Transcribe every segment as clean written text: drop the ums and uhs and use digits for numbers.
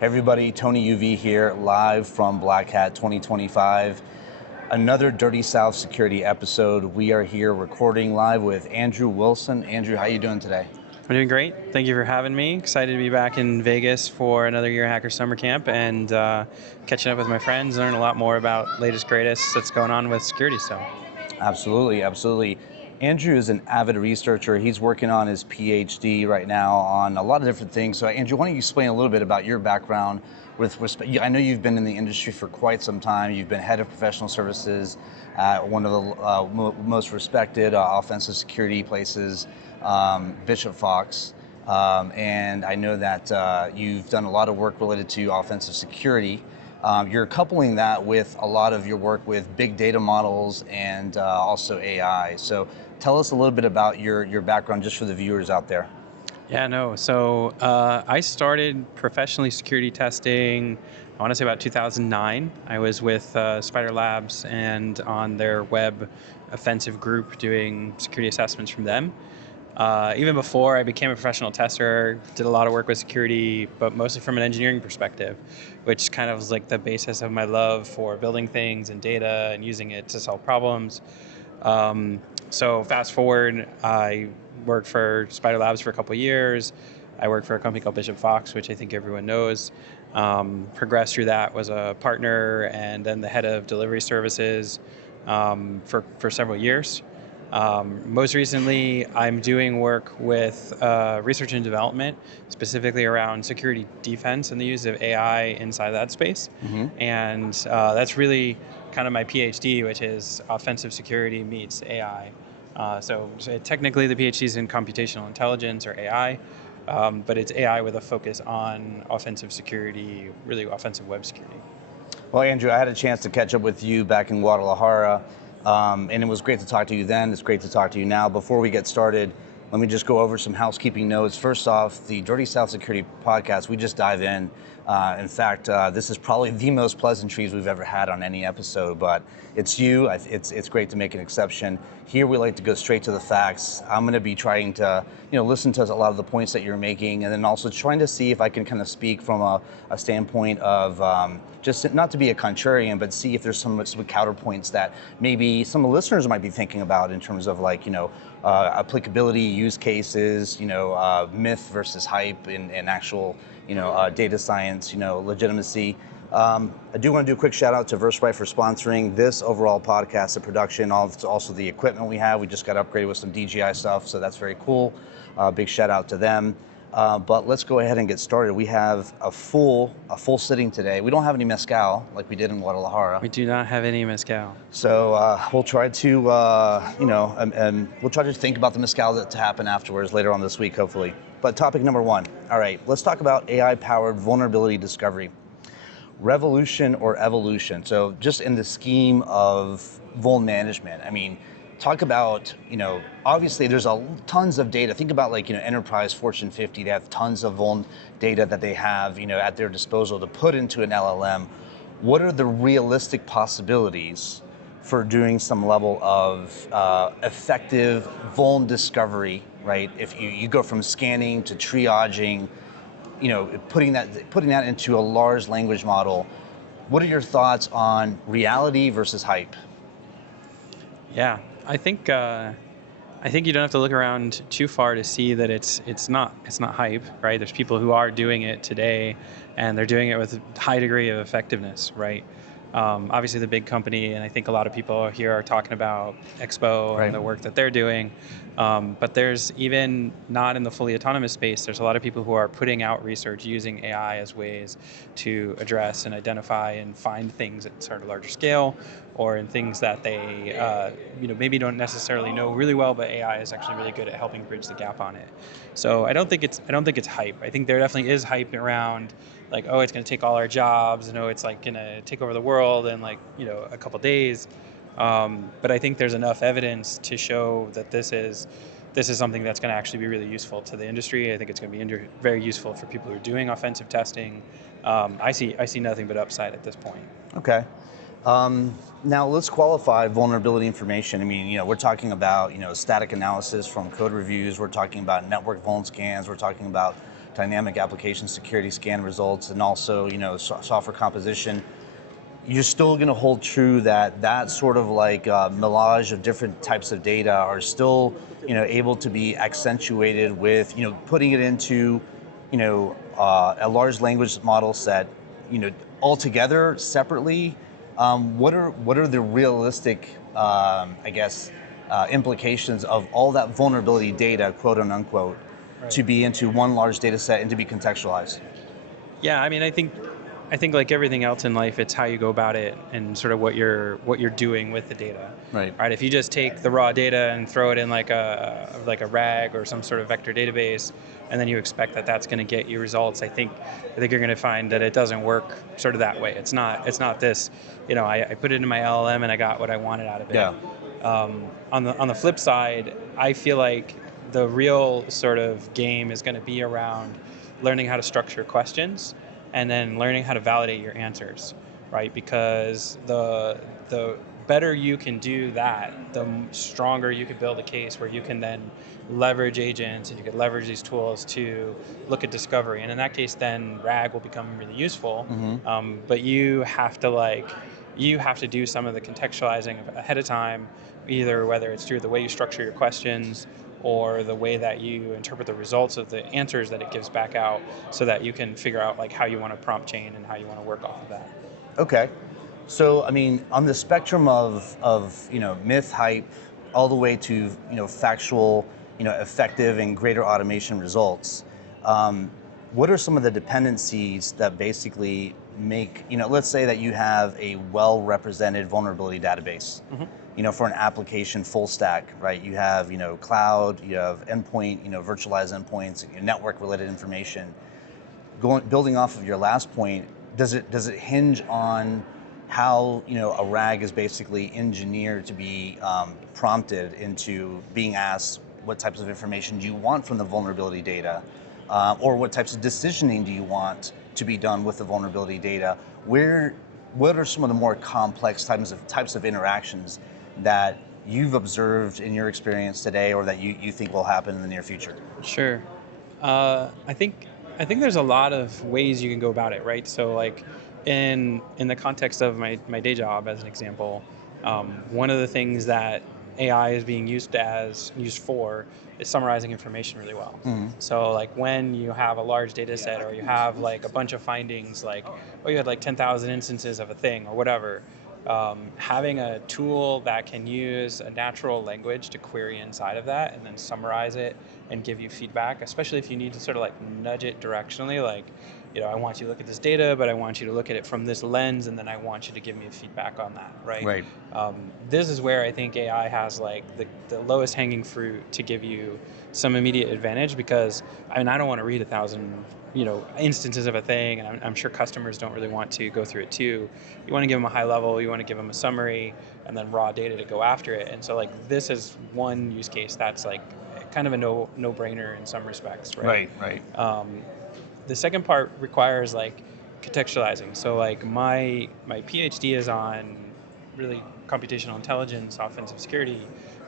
Hey everybody, Tony UV here, live from Black Hat 2025. Another Dirty South Security episode. We are here recording live with Andrew Wilson. Andrew, how you doing today? I'm doing great. Thank you for having me. Excited to be back in Vegas for another year Hacker Summer Camp and catching up with my friends, learn a lot more about latest greatest that's going on with security stuff. Absolutely, absolutely. Andrew is an avid researcher. He's working on his PhD right now on a lot of different things. So Andrew, why don't you explain a little bit about your background with respect? I know you've been in the industry for quite some time. You've been head of professional services at one of the most respected offensive security places, Bishop Fox. And I know that you've done a lot of work related to offensive security. You're coupling that with a lot of your work with big data models and also AI. So tell us a little bit about your background just for the viewers out there. Yeah, no. So I started professionally security testing, I want to say about 2009. I was with Spider Labs and on their web offensive group doing security assessments from them. Even before I became a professional tester, did a lot of work with security, but mostly from an engineering perspective, which kind of was like the basis of my love for building things and data and using it to solve problems. So fast forward, I worked for Spider Labs for a couple of years. I worked for a company called Bishop Fox, which I think everyone knows. Progressed through that, was a partner and then the head of delivery services for several years. Most recently, I'm doing work with research and development, specifically around security defense and the use of AI inside that space. Mm-hmm. And that's really kind of my PhD, which is offensive security meets AI. So technically the PhD is in computational intelligence or AI, but it's AI with a focus on offensive security, really offensive web security. Well, Andrew, I had a chance to catch up with you back in Guadalajara. And it was great to talk to you then. It's great to talk to you now. Before we get started, let me just go over some housekeeping notes. First off, the Dirty South Security podcast, we just dive in. In fact, this is probably the most pleasantries we've ever had on any episode, but it's you. It's great to make an exception. Here we like to go straight to the facts. I'm going to be trying to listen to a lot of the points that you're making, and then also trying to see if I can kind of speak from a standpoint of just not to be a contrarian, but see if there's some counterpoints that maybe some of the listeners might be thinking about in terms of applicability, use cases, myth versus hype, and actual data science, legitimacy. I do want to do a quick shout out to VerseRight for sponsoring this overall podcast, the production, also the equipment we have. We just got upgraded with some DJI stuff, so that's very cool. Big shout out to them. But let's go ahead and get started. We have a full sitting today. We don't have any mezcal like we did in Guadalajara. We do not have any mezcal. So we'll try to, we'll try to think about the mezcal to happen afterwards later on this week, hopefully. But topic number one. All right, let's talk about AI-powered vulnerability discovery. Revolution or evolution? So just in the scheme of vuln management, I mean, talk about, obviously there's tons of data. Think about enterprise Fortune 50, they have tons of vuln data that they have, at their disposal to put into an LLM. What are the realistic possibilities for doing some level of effective vuln discovery, right? If you go from scanning to triaging, putting that into a large language model. What are your thoughts on reality versus hype? Yeah, I think you don't have to look around too far to see that it's not hype, right? There's people who are doing it today, and they're doing it with a high degree of effectiveness, right? Obviously the big company, and I think a lot of people here are talking about Expo and the work that they're doing. But there's even not in the fully autonomous space, there's a lot of people who are putting out research using AI as ways to address and identify and find things at sort of larger scale, or in things that they maybe don't necessarily know really well, but AI is actually really good at helping bridge the gap on it. So I don't think it's hype. I think there definitely is hype around like, oh, it's going to take all our jobs, and oh, it's like going to take over the world in a couple days. But I think there's enough evidence to show that this is something that's going to actually be really useful to the industry. I think it's going to be very useful for people who are doing offensive testing. I see nothing but upside at this point. Okay. Now let's qualify vulnerability information. I mean, we're talking about, static analysis from code reviews. We're talking about network vuln scans. We're talking about dynamic application security scan results, and also, software composition. You're still going to hold true that sort of like melange of different types of data are still, able to be accentuated with, putting it into, a large language model set, altogether separately. What are the realistic, implications of all that vulnerability data, quote and unquote, to be into one large data set and to be contextualized? Yeah, I mean, I think like everything else in life, it's how you go about it and sort of what you're doing with the data. Right. Right. If you just take the raw data and throw it in like a RAG or some sort of vector database, and then you expect that that's going to get you results, I think you're going to find that it doesn't work sort of that way. It's not this. I put it in my LLM and I got what I wanted out of it. Yeah. On the flip side, I feel like the real sort of game is going to be around learning how to structure questions and then learning how to validate your answers, right? Because the better you can do that, the stronger you can build a case where you can then leverage agents and you can leverage these tools to look at discovery. And in that case, then RAG will become really useful. But you have to do some of the contextualizing ahead of time, either whether it's through the way you structure your questions or the way that you interpret the results of the answers that it gives back out, so that you can figure out like how you want to prompt chain and how you want to work off of that. Okay. So, I mean, on the spectrum of myth, hype, all the way to, factual, effective and greater automation results, what are some of the dependencies that basically make, let's say that you have a well-represented vulnerability database, for an application full stack, right? You have, cloud, you have endpoint, virtualized endpoints, network-related information. Building off of your last point, does it hinge on how a RAG is basically engineered to be prompted into being asked what types of information do you want from the vulnerability data, or what types of decisioning do you want to be done with the vulnerability data? What are some of the more complex types of interactions that you've observed in your experience today, or that you think will happen in the near future? Sure. I think there's a lot of ways you can go about it, right? So like in the context of my day job, as an example, one of the things that AI is being used for is summarizing information really well. So like when you have a large data set, or you have like a bunch of findings, like, oh, you had like 10,000 instances of a thing or whatever, having a tool that can use a natural language to query inside of that and then summarize it and give you feedback, especially if you need to sort of like nudge it directionally, like, I want you to look at this data, but I want you to look at it from this lens, and then I want you to give me feedback on that, right? Right. This is where I think AI has like the lowest hanging fruit to give you some immediate advantage, because I mean, I don't want to read 1,000 instances of a thing, and I'm sure customers don't really want to go through it too. You want to give them a high level, you want to give them a summary, and then raw data to go after it. And so like this is one use case that's like kind of a no-brainer in some respects, right? Right. Right. The second part requires like contextualizing. So like my PhD is on really computational intelligence, offensive security,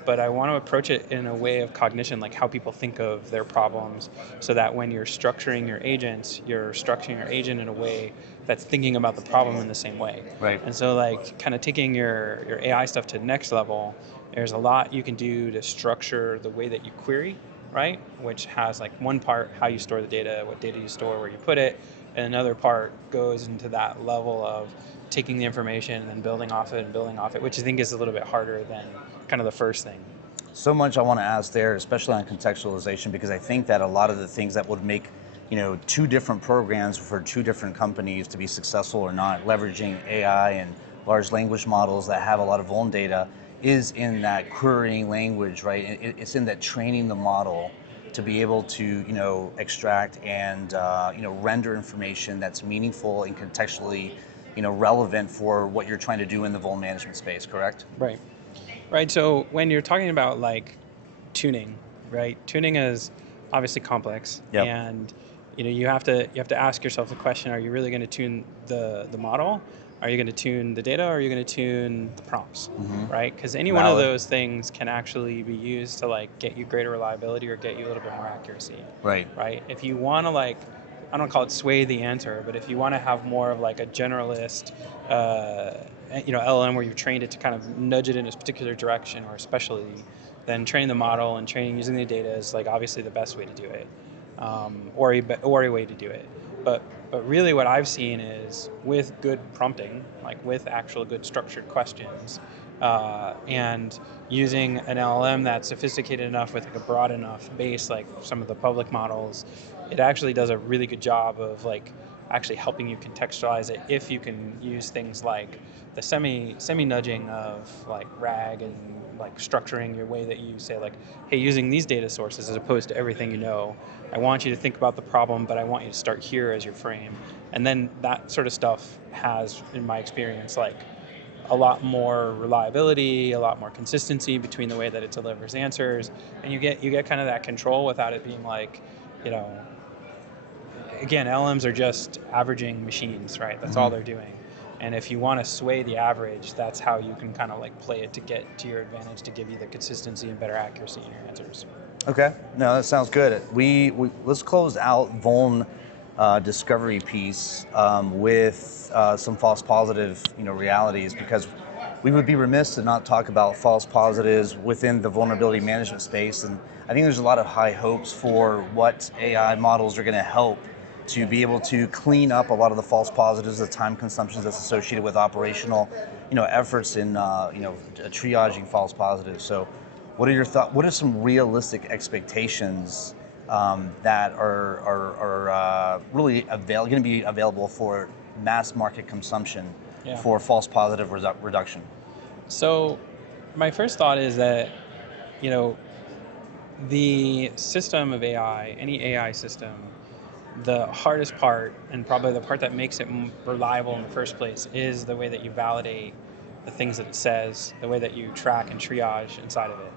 but I want to approach it in a way of cognition, like how people think of their problems, so that when you're structuring your agents, you're structuring your agent in a way that's thinking about the problem in the same way. Right. And so like kind of taking your AI stuff to the next level, there's a lot you can do to structure the way that you query, right? Which has like one part, how you store the data, what data you store, where you put it, and another part goes into that level of taking the information and then building off it, which I think is a little bit harder than kind of the first thing. So much I want to ask there, especially on contextualization, because I think that a lot of the things that would make, two different programs for two different companies to be successful or not, leveraging AI and large language models that have a lot of vuln data, is in that querying language, right? It's in that training the model to be able to, extract and, render information that's meaningful and contextually, relevant for what you're trying to do in the vuln management space, correct? Right. Right. So when you're talking about like tuning, right? Tuning is obviously complex, Yep. and you have to ask yourself the question: are you really going to tune the model? Are you going to tune the data? Or are you going to tune the prompts? Mm-hmm. Right? Because any one of Valid. those things can actually be used to like get you greater reliability or get you a little bit more accuracy. Right. Right? If you want to like, I don't call it sway the answer, but if you want to have more of like a generalist, LLM where you've trained it to kind of nudge it in a particular direction or a specialty, then training the model and training using the data is like obviously the best way to do it, or a way to do it. But really, what I've seen is with good prompting, like with actual good structured questions, and using an LLM that's sophisticated enough with like a broad enough base, like some of the public models, it actually does a really good job of like actually helping you contextualize it if you can use things like the semi nudging of like RAG and like structuring your way that you say like, hey, using these data sources as opposed to everything you know, I want you to think about the problem, but I want you to start here as your frame. And then that sort of stuff has, in my experience, like a lot more reliability, a lot more consistency between the way that it delivers answers, and you get kind of that control without it being like, you know, again, LMs are just averaging machines, right? That's all Mm-hmm. they're doing. And if you want to sway the average, that's how you can kind of like play it to get to your advantage to give you the consistency and better accuracy in your answers. Okay, no, that sounds good. We let's close out vuln discovery piece with some false positive, realities, because we would be remiss to not talk about false positives within the vulnerability management space. And I think there's a lot of high hopes for what AI models are going to help to be able to clean up a lot of the false positives, the time consumptions that's associated with operational, efforts in, triaging false positives. So, what are your thoughts? What are some realistic expectations that are really going to be available for mass market consumption Yeah. for false positive reduction? So my first thought is that, you know, the system of AI, any AI system, the hardest part and probably the part that makes it reliable in the first place is the way that you validate the things that it says, the way that you track and triage inside of it.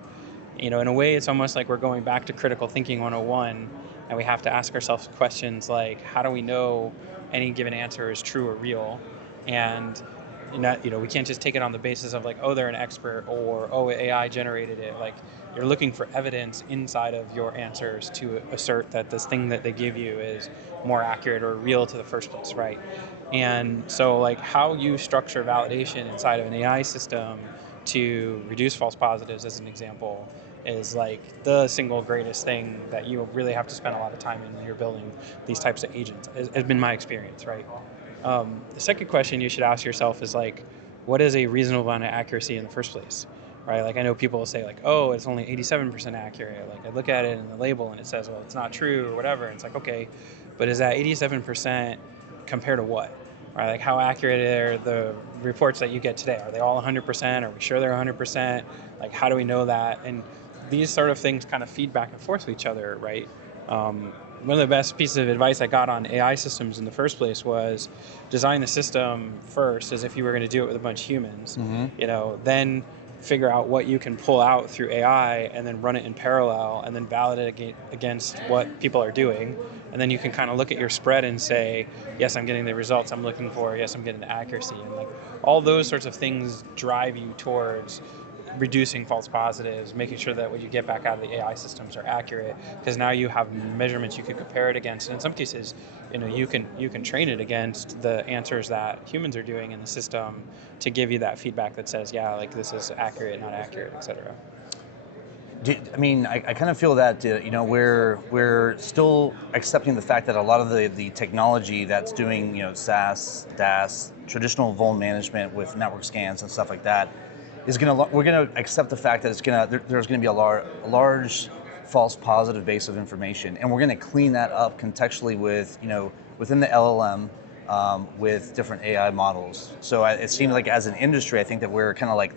In a way, it's almost like we're going back to critical thinking 101, and we have to ask ourselves questions like, how do we know any given answer is true or real? And we can't just take it on the basis of like, oh, they're an expert, or oh, AI generated it. Like, you're looking for evidence inside of your answers to assert that this thing that they give you is more accurate or real to the first place, right? And so, like, how you structure validation inside of an AI system to reduce false positives, as an example, is like the single greatest thing that you really have to spend a lot of time in when you're building these types of agents, has been my experience, right? The second question you should ask yourself is like, what is a reasonable amount of accuracy in the first place, right? Like, I know people will say like, oh, it's only 87% accurate. Like, I look at it in the label and it says, well, it's not true or whatever. And it's like, okay, but is that 87% compared to what? Right? Like, how accurate are the reports that you get today? Are they all 100%? Are we sure they're 100%? Like, how do we know that? And these sort of things kind of feed back and forth with each other, right? One of the best pieces of advice I got on AI systems in the first place was design the system first as if you were going to do it with a bunch of humans. Mm-hmm. Then figure out what you can pull out through AI and then run it in parallel and then validate it against what people are doing. And then you can kind of look at your spread and say, yes, I'm getting the results I'm looking for. Yes, I'm getting the accuracy. And like all those sorts of things drive you towards reducing false positives, making sure that what you get back out of the AI systems are accurate, because now you have measurements you can compare it against. And in some cases, you can train it against the answers that humans are doing in the system to give you that feedback that says, yeah, like this is accurate, not accurate, et cetera. I kind of feel that we're still accepting the fact that a lot of the technology that's doing SaaS, DaaS, traditional vuln management with network scans and stuff like that we're gonna accept the fact that there's gonna be a large false positive base of information, and we're gonna clean that up contextually with within the LLM with different AI models. So it seems like as an industry, I think that we're kind of like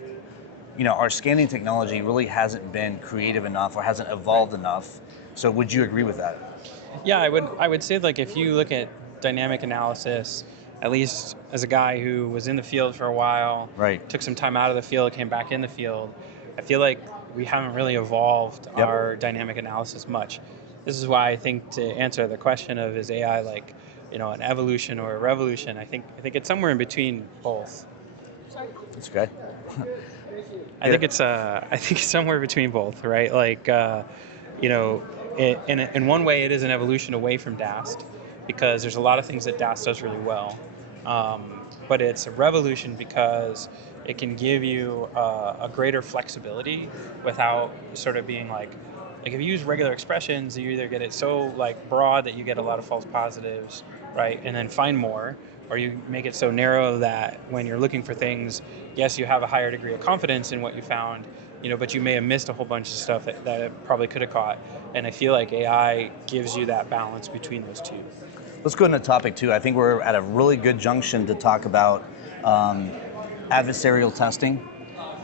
our scanning technology really hasn't been creative enough or hasn't evolved enough. So would you agree with that? Yeah, I would say like if you look at dynamic analysis, at least as a guy who was in the field for a while, Right. took some time out of the field, came back in the field, I feel like we haven't really evolved Yep. our dynamic analysis much. This is why I think, to answer the question of is AI like, an evolution or a revolution, I think it's somewhere in between both. That's okay. I think it's somewhere between both, right? Like, in one way, it is an evolution away from DAST because there's a lot of things that DAST does really well, but it's a revolution because it can give you a greater flexibility without sort of being like if you use regular expressions, you either get it so like broad that you get a lot of false positives, right? And then find more, or you make it so narrow that when you're looking for things, yes, you have a higher degree of confidence in what you found, but you may have missed a whole bunch of stuff that it probably could have caught. And I feel like AI gives you that balance between those two. Let's go into topic 2. I think we're at a really good junction to talk about adversarial testing,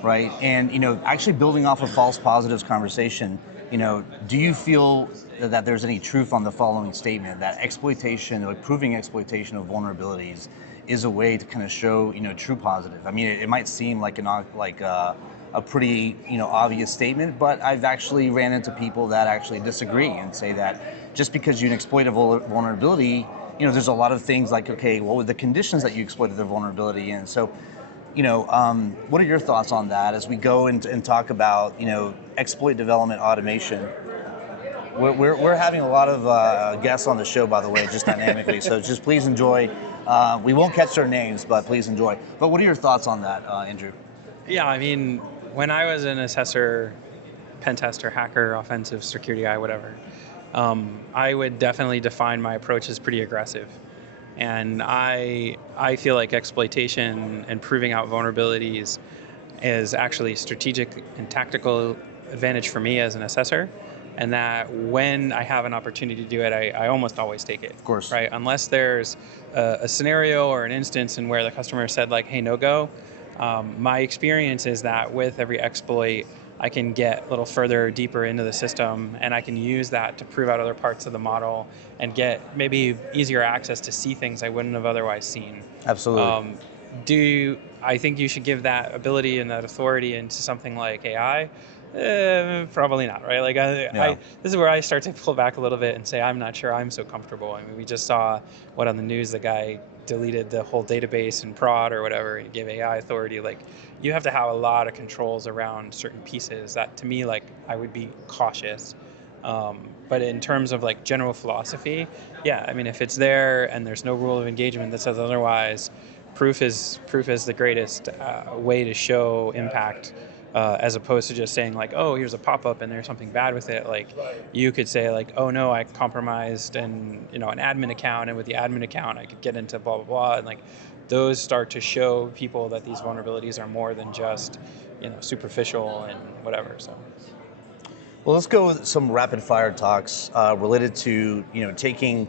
right? And actually building off of false positives conversation, do you feel that there's any truth on the following statement, that exploitation, like proving exploitation of vulnerabilities, is a way to kind of show true positive? I mean, it might seem like a pretty obvious statement, but I've actually ran into people that actually disagree and say that just because you exploit a vulnerability, there's a lot of things like, okay, what were the conditions that you exploited the vulnerability in? So, what are your thoughts on that as we go and talk about exploit development automation? We're having a lot of guests on the show, by the way, just dynamically. So just please enjoy. We won't catch their names, but please enjoy. But what are your thoughts on that, Andrew? Yeah, I mean, when I was an assessor, pen tester, hacker, offensive security guy, whatever, I would definitely define my approach as pretty aggressive. And I feel like exploitation and proving out vulnerabilities is actually strategic and tactical advantage for me as an assessor. And that when I have an opportunity to do it, I almost always take it. Of course. Right? Unless there's a scenario or an instance in where the customer said like, hey, no go. My experience is that with every exploit, I can get a little further, deeper into the system, and I can use that to prove out other parts of the model and get maybe easier access to see things I wouldn't have otherwise seen. Absolutely. I think you should give that ability and that authority into something like AI? Probably not, right? Like, this is where I start to pull back a little bit and say, I'm not sure I'm so comfortable. I mean, we just saw on the news, the guy deleted the whole database and prod or whatever and gave AI authority. Like, you have to have a lot of controls around certain pieces that, to me, like, I would be cautious. But in terms of like general philosophy, yeah, I mean, if it's there and there's no rule of engagement that says otherwise, proof is the greatest way to show impact, as opposed to just saying like, oh, here's a pop-up and there's something bad with it. Like, you could say like, oh no, I compromised an admin account, and with the admin account I could get into blah blah blah, and like those start to show people that these vulnerabilities are more than just superficial and whatever. So. Well, let's go with some rapid fire talks related to taking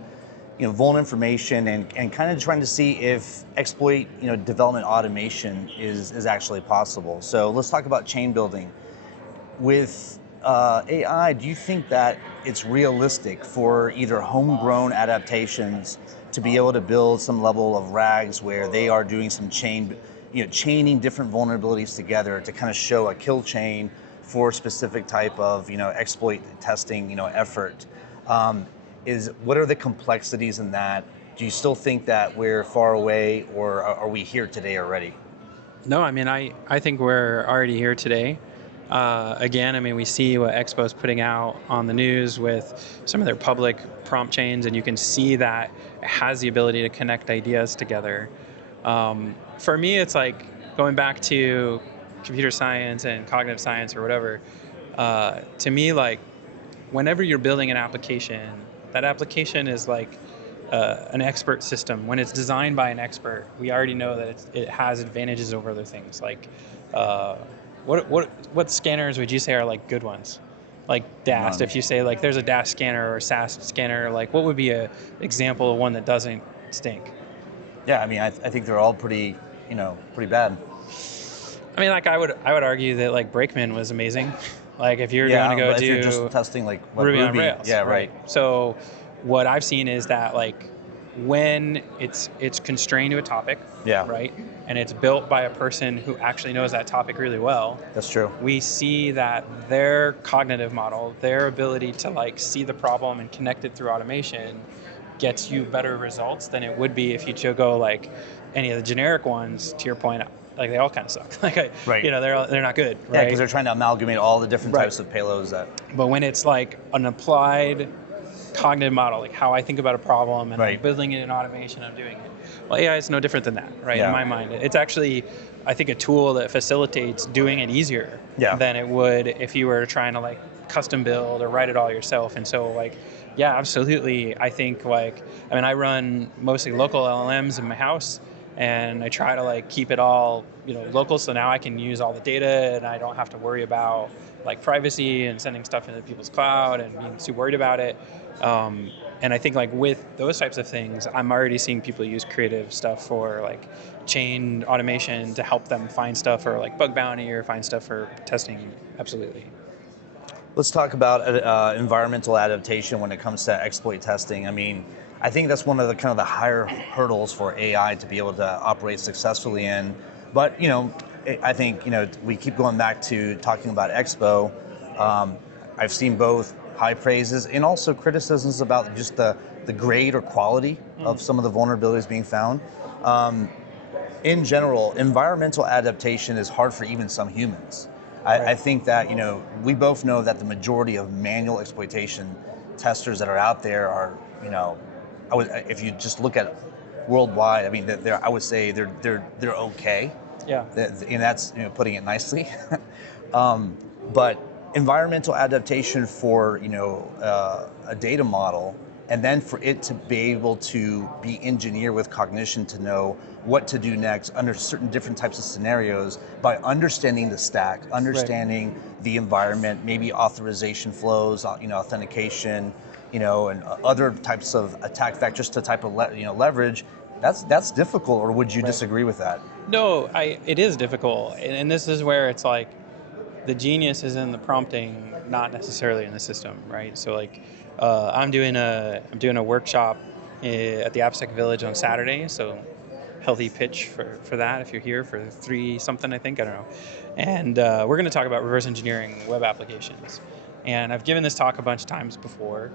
vulnerable information and kind of trying to see if exploit development automation is actually possible. So let's talk about chain building. With AI, do you think that it's realistic for either homegrown adaptations to be able to build some level of RAGs where they are doing some chaining different vulnerabilities together to kind of show a kill chain for a specific type of exploit testing effort? What are the complexities in that? Do you still think that we're far away, or are we here today already? No, I mean, I think we're already here today. Again, I mean, we see what Expo's putting out on the news with some of their public prompt chains, and you can see that it has the ability to connect ideas together. For me, it's like going back to computer science and cognitive science or whatever. To me, like, whenever you're building an application, that application is like an expert system. When it's designed by an expert, we already know that it has advantages over other things. Like, what scanners would you say are like good ones? Like DAST. If you say like there's a DAST scanner or a SAS scanner, like what would be a example of one that doesn't stink? Yeah, I mean, I think they're all pretty bad. I mean, like I would argue that like Brakeman was amazing. Like if you're going to go if do you're just testing like Ruby on Rails, yeah, right. So what I've seen is that like when it's constrained to a topic, Yeah. right, and it's built by a person who actually knows that topic really well, That's true. we see that their cognitive model, their ability to like see the problem and connect it through automation, gets you better results than it would be if you go like any of the generic ones. To your point, like they all kind of suck. Like Right. they're not good, Yeah, right? because they're trying to amalgamate all the different Right. types of payloads that. But when it's like an applied cognitive model, like how I think about a problem and Right. I'm building it in automation, I'm doing it. Well, AI is no different than that, right? Yeah. In my mind, it's actually, I think, a tool that facilitates doing it easier Yeah. than it would if you were trying to like custom build or write it all yourself. And so like, yeah, absolutely. I think like, I mean, I run mostly local LLMs in my house, and I try to like keep it all, local. So now I can use all the data and I don't have to worry about like privacy and sending stuff into people's cloud and being too worried about it. And I think like with those types of things, I'm already seeing people use creative stuff for like chain automation to help them find stuff for like bug bounty or find stuff for testing. Absolutely. Let's talk about environmental adaptation when it comes to exploit testing. I mean, I think that's one of the kind of the higher hurdles for AI to be able to operate successfully in. But I think we keep going back to talking about Expo. I've seen both high praises and also criticisms about just the grade or quality of some of the vulnerabilities being found. In general, environmental adaptation is hard for even some humans. I think that we both know that the majority of manual exploitation testers that are out there are if you just look at worldwide, I mean I would say they're okay. Yeah. And that's putting it nicely. But environmental adaptation for a data model, and then for it to be able to be engineered with cognition to know what to do next under certain different types of scenarios by understanding the stack, understanding the environment, maybe authorization flows, authentication, and other types of attack vectors to type of leverage. That's difficult, or would you disagree with that? No, it is difficult, and this is where it's like the genius is in the prompting, not necessarily in the system, right? So like, I'm doing a workshop at the AppSec Village on Saturday, so healthy pitch for that if you're here for 3 something, I think, I don't know. And we're going to talk about reverse engineering web applications. And I've given this talk a bunch of times before.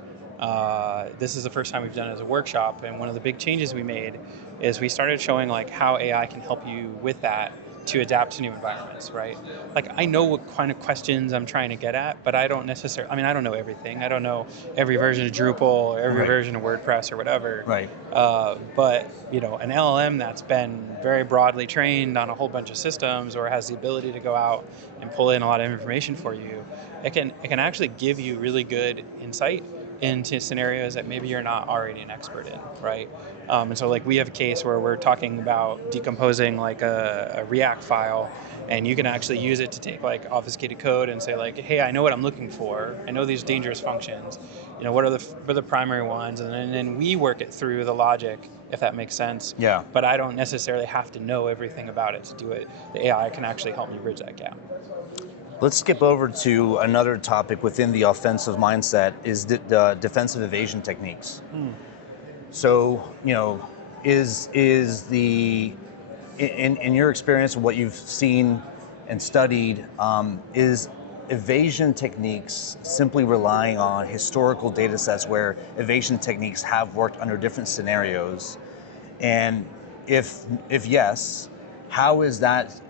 This is the first time we've done it as a workshop, and one of the big changes we made is we started showing like how AI can help you with that to adapt to new environments, right? Like I know what kind of questions I'm trying to get at, but I don't necessarily, I mean, I don't know everything. I don't know every version of Drupal or every version of WordPress or whatever. Right. But an LLM that's been very broadly trained on a whole bunch of systems or has the ability to go out and pull in a lot of information for you, it can actually give you really good insight into scenarios that maybe you're not already an expert in, right? And so like we have a case where we're talking about decomposing like a React file, and you can actually use it to take like obfuscated code and say like, hey, I know what I'm looking for. I know these dangerous functions. What are the primary ones? And then we work it through the logic, if that makes sense. Yeah. But I don't necessarily have to know everything about it to do it. The AI can actually help me bridge that gap. Let's skip over to another topic within the offensive mindset, is the defensive evasion techniques. So, is the in your experience, what you've seen and studied, is evasion techniques simply relying on historical data sets where evasion techniques have worked under different scenarios? And if yes, how is that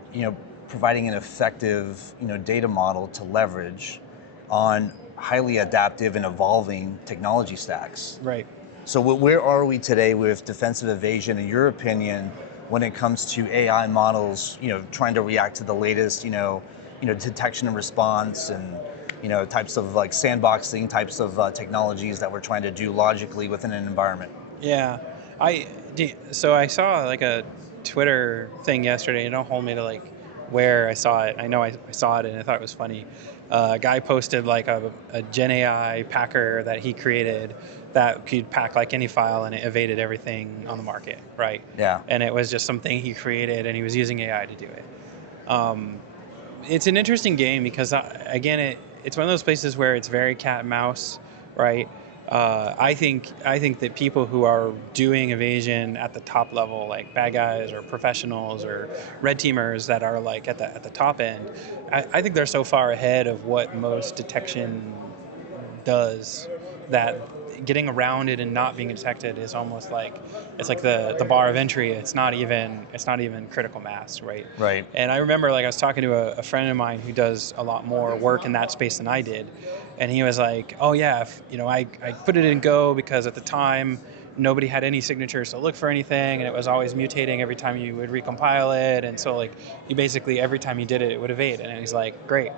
providing an effective data model to leverage on highly adaptive and evolving technology stacks? Right. So where are we today with defensive evasion, in your opinion, when it comes to AI models, trying to react to the latest, detection and response, and types of like sandboxing types of technologies that we're trying to do logically within an environment? Yeah, so I saw like a Twitter thing yesterday. Don't hold me to like where I saw it. I know I saw it and I thought it was funny. A guy posted like a Gen AI packer that he created that could pack like any file, and it evaded everything on the market, right? Yeah. And it was just something he created, and he was using AI to do it. It's an interesting game because, again, it's one of those places where it's very cat and mouse, right? I think that people who are doing evasion at the top level, like bad guys or professionals or red teamers that are like at the top end, I think they're so far ahead of what most detection does that getting around it and not being detected is almost like it's like the bar of entry. It's not even critical mass, right? Right. And I remember like I was talking to a friend of mine who does a lot more work in that space than I did, and he was like, "Oh yeah, I put it in Go because at the time nobody had any signatures to look for anything, and it was always mutating every time you would recompile it, and so like you basically every time you did it, it would evade." And he's like, "Great."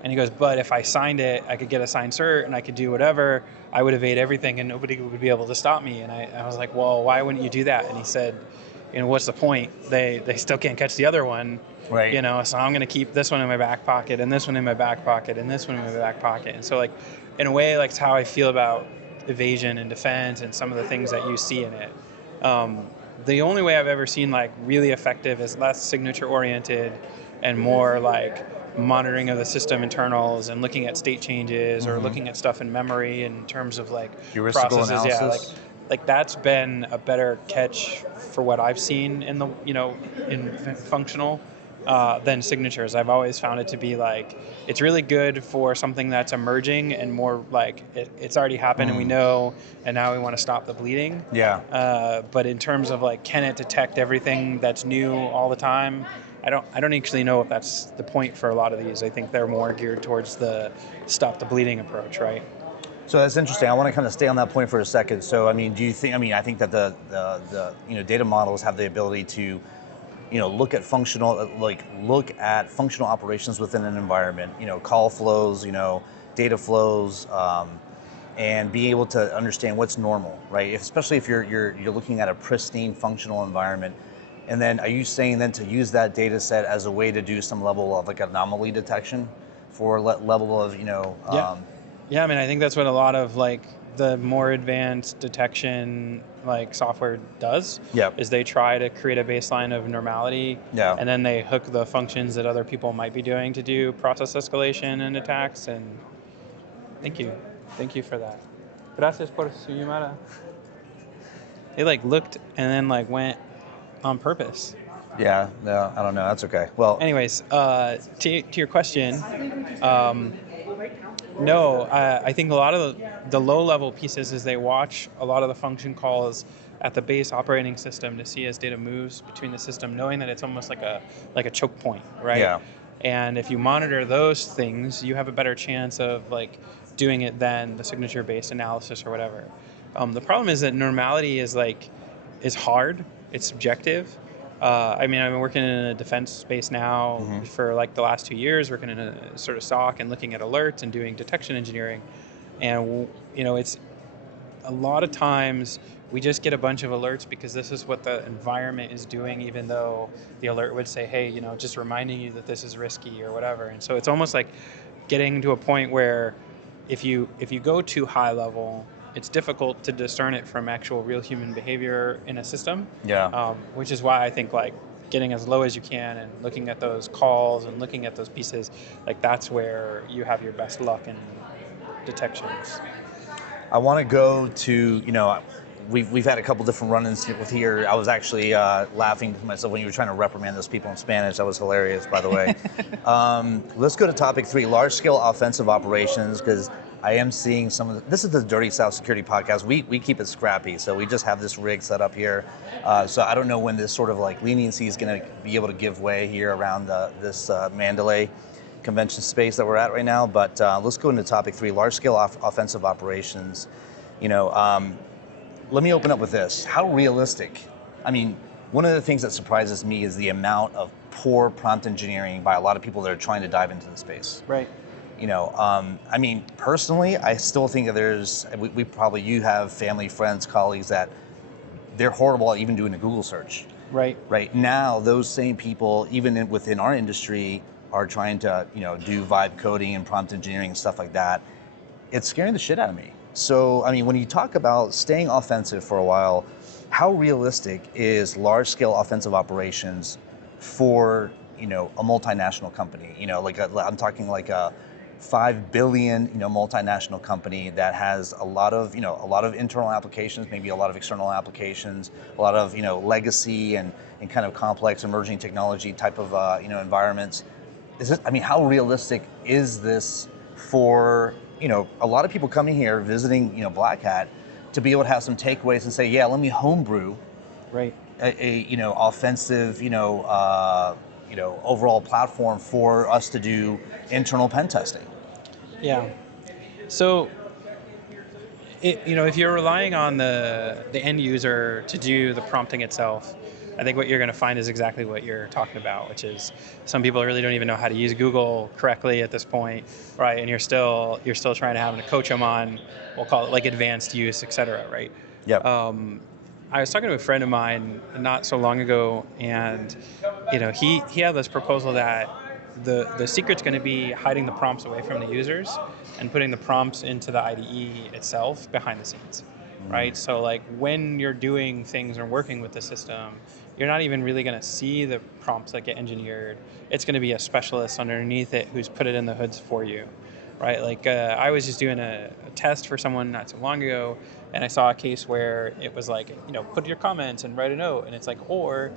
And he goes, but if I signed it, I could get a signed cert and I could do whatever. I would evade everything and nobody would be able to stop me. And I was like, well, why wouldn't you do that? And he said, what's the point? They still can't catch the other one. Right. So I'm going to keep this one in my back pocket and this one in my back pocket and this one in my back pocket. And so like, in a way, like it's how I feel about evasion and defense and some of the things that you see in it. The only way I've ever seen like really effective is less signature oriented and more like monitoring of the system internals and looking at state changes or looking at stuff in memory in terms of like Heuristical processes. analysis. Like that's been a better catch for what I've seen in the in functional than signatures. I've always found it to be like it's really good for something that's emerging and more like it's already happened and we know, and now we want to stop the bleeding. Yeah. But in terms of like, can it detect everything that's new all the time? I don't actually know if that's the point for a lot of these. I think they're more geared towards the stop the bleeding approach, right? So that's interesting. I want to kind of stay on that point for a second. So, I mean, do you think? I mean, I think that the data models have the ability to, look at functional operations within an environment. Call flows, data flows, and be able to understand what's normal, right? Especially if you're looking at a pristine functional environment. And then, are you saying then to use that data set as a way to do some level of like anomaly detection for level of Yeah, I mean, I think that's what a lot of like the more advanced detection like software does. Yep. Is they try to create a baseline of normality. Yeah. And then they hook the functions that other people might be doing to do process escalation and attacks. And thank you for that. Gracias por su llamada. They like looked and then like went on purpose. Yeah, no, I don't know. That's okay. Well, anyways, to your question, no, I think a lot of the low-level pieces is they watch a lot of the function calls at the base operating system to see as data moves between the system, knowing that it's almost like a choke point, right? Yeah. And if you monitor those things, you have a better chance of like doing it than the signature-based analysis or whatever. The problem is that normality is hard. It's subjective. I mean, I've been working in a defense space now for like the last 2 years, working in a sort of SOC and looking at alerts and doing detection engineering. And, it's a lot of times we just get a bunch of alerts because this is what the environment is doing, even though the alert would say, hey, just reminding you that this is risky or whatever. And so it's almost like getting to a point where if you go too high level, it's difficult to discern it from actual real human behavior in a system. Yeah. Which is why I think like getting as low as you can and looking at those calls and looking at those pieces, like that's where you have your best luck in detections. I want to go to, we've had a couple different run-ins with here. I was actually laughing to myself when you were trying to reprimand those people in Spanish. That was hilarious, by the way. Let's go to topic 3, large-scale offensive operations, because I am seeing this is the Dirty South Security podcast. We keep it scrappy, so we just have this rig set up here. So I don't know when this sort of like leniency is going to be able to give way here around this Mandalay convention space that we're at right now. But let's go into topic 3, large-scale offensive operations. Let me open up with this. How realistic? I mean, one of the things that surprises me is the amount of poor prompt engineering by a lot of people that are trying to dive into the space. Right. I mean, personally, I still think that you have family, friends, colleagues that they're horrible at even doing a Google search. Right. Right now, those same people, even within our industry, are trying to, do vibe coding and prompt engineering and stuff like that. It's scaring the shit out of me. So, I mean, when you talk about staying offensive for a while, how realistic is large-scale offensive operations for, a multinational company? I'm talking like a 5 billion, multinational company that has a lot of, a lot of internal applications, maybe a lot of external applications, a lot of, legacy and kind of complex emerging technology type of, environments. Is it, I mean, how realistic is this for, a lot of people coming here visiting, Black Hat, to be able to have some takeaways and say, yeah, let me homebrew Right. a offensive, overall platform for us to do internal pen testing. Yeah. So, if you're relying on the end user to do the prompting itself, I think what you're going to find is exactly what you're talking about, which is some people really don't even know how to use Google correctly at this point, right? And you're still trying to have to coach them on, we'll call it like advanced use, et cetera, right? Yep. I was talking to a friend of mine not so long ago, and he had this proposal that the secret's going to be hiding the prompts away from the users and putting the prompts into the IDE itself behind the scenes, right? So like when you're doing things or working with the system, you're not even really going to see the prompts that get engineered. It's going to be a specialist underneath it who's put it in the hoods for you, right? Like I was just doing a test for someone not so long ago, and I saw a case where it was like, put your comments and write a note, and it's like, or,